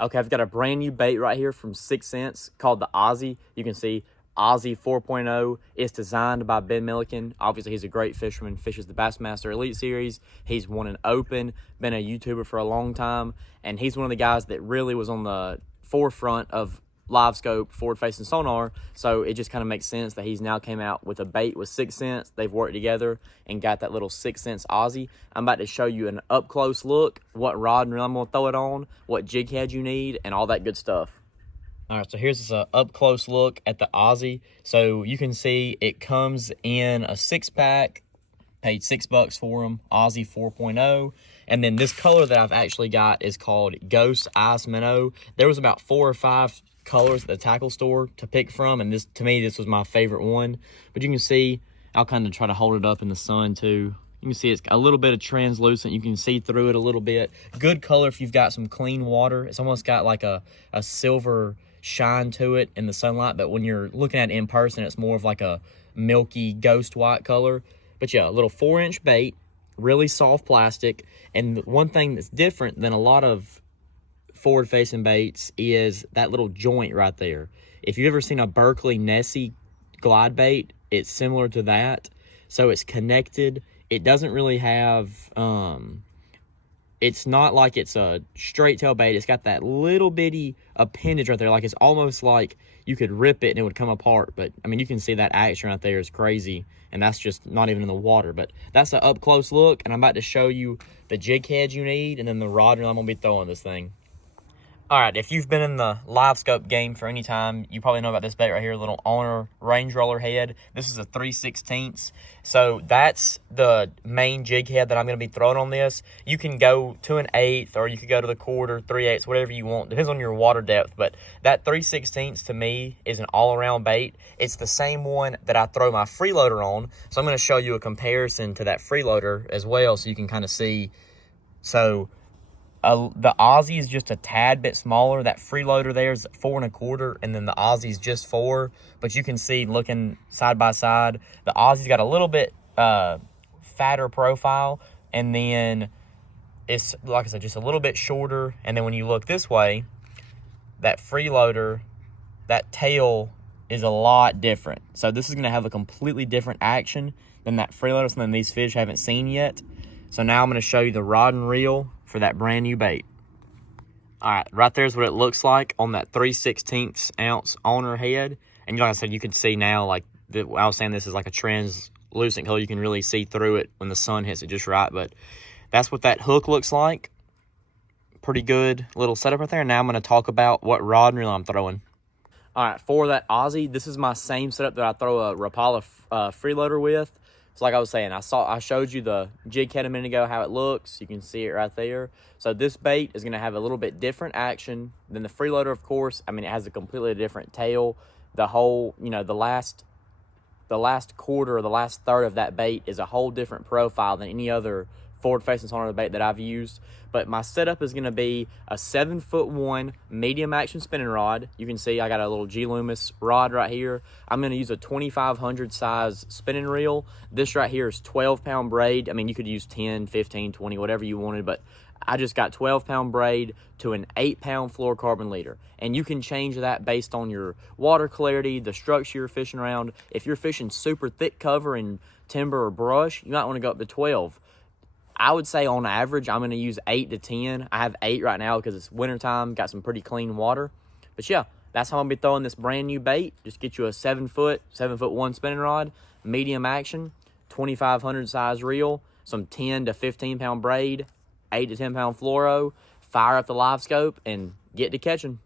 Okay, I've got a brand new bait right here from 6 Cents called the Ozzie. You can see Ozzie 4.0 is designed by Ben Milliken. Obviously, he's a great fisherman, fishes the Bassmaster Elite Series. He's won an Open, been a YouTuber for a long time, and he's one of the guys that really was on the forefront of live scope, forward-facing sonar, so it just kind of makes sense that he's now came out with a bait with 6 Cents. They've worked together and got that little 6 Cents Ozzie. I'm about to show you an up-close look, what rod and reel I'm going to throw it on, what jig head you need, and all that good stuff. All right, so here's this up-close look at the Ozzie. So you can see it comes in a 6-pack, paid $6 for them, Ozzie 4.0. And then this color that I've actually got is called Ghost Ice Minnow. There was about 4 or 5 colors at the tackle store to pick from, and this, to me, this was my favorite one. But you can see, I'll kind of try to hold it up in the sun too. You can see it's a little bit of translucent. You can see through it a little bit. Good color if you've got some clean water. It's almost got like a silver shine to it in the sunlight, but when you're looking at it in person, it's more of like a milky ghost white color. But yeah, a little 4-inch bait, really soft plastic. And one thing that's different than a lot of forward-facing baits is that little joint right there. If you've ever seen a Berkeley Nessie glide bait, it's similar to that. So it's connected. It doesn't really have, it's not like it's a straight tail bait. It's got that little bitty appendage right there. Like it's almost like you could rip it and it would come apart. But I mean, you can see that action right there is crazy. And that's just not even in the water. But that's an up close look. And I'm about to show you the jig head you need and then the rod reel I'm going to be throwing this thing. All right, if you've been in the live scope game for any time, you probably know about this bait right here, a little Owner range roller head. This is a 3/16. So that's the main jig head that I'm going to be throwing on this. You can go to an 1/8 or you could go to the 1/4, 3/8, whatever you want. Depends on your water depth, but that 3/16 to me is an all-around bait. It's the same one that I throw my freeloader on. So I'm going to show you a comparison to that freeloader as well so you can kind of see. So the Ozzie is just a tad bit smaller. That freeloader there is 4 1/4, and then the Ozzie is just 4. But you can see, looking side by side, the Ozzie's got a little bit fatter profile, and then it's, like I said, just a little bit shorter. And then when you look this way, that freeloader, that tail is a lot different. So this is going to have a completely different action than that freeloader, something these fish haven't seen yet. So now I'm going to show you the rod and reel for that brand new bait. All right, right there's what it looks like on that 3/16 ounce Owner head. And like I said, you can see now, like I was saying, this is like a translucent color. You can really see through it when the sun hits it just right. But that's what that hook looks like. Pretty good little setup right there. Now I'm going to talk about what rod and reel I'm throwing. All right, for that Ozzie, this is my same setup that I throw a Rapala freeloader with. So like I was saying, I showed you the jig head a minute ago, how it looks. You can see it right there. So this bait is going to have a little bit different action than the freeloader, of course. I mean, it has a completely different tail. The whole, you know, the last quarter or the last third of that bait is a whole different profile than any other forward-facing sonar bait that I've used. But my setup is going to be a 7'1" medium action spinning rod. You can see I got a little G Loomis rod right here. I'm going to use a 2500 size spinning reel. This right here is 12-pound braid. I mean, you could use 10, 15, 20, whatever you wanted, but I just got 12-pound braid to an 8-pound fluorocarbon leader. And you can change that based on your water clarity, the structure you're fishing around. If you're fishing super thick cover in timber or brush, you might want to go up to 12. I would say on average, I'm going to use 8 to 10. I have 8 right now because it's wintertime, got some pretty clean water. But yeah, that's how I'm going to be throwing this brand new bait. Just get you a 7'1" spinning rod, medium action, 2500 size reel, some 10 to 15 pound braid, 8 to 10 pound fluoro, fire up the live scope, and get to catching.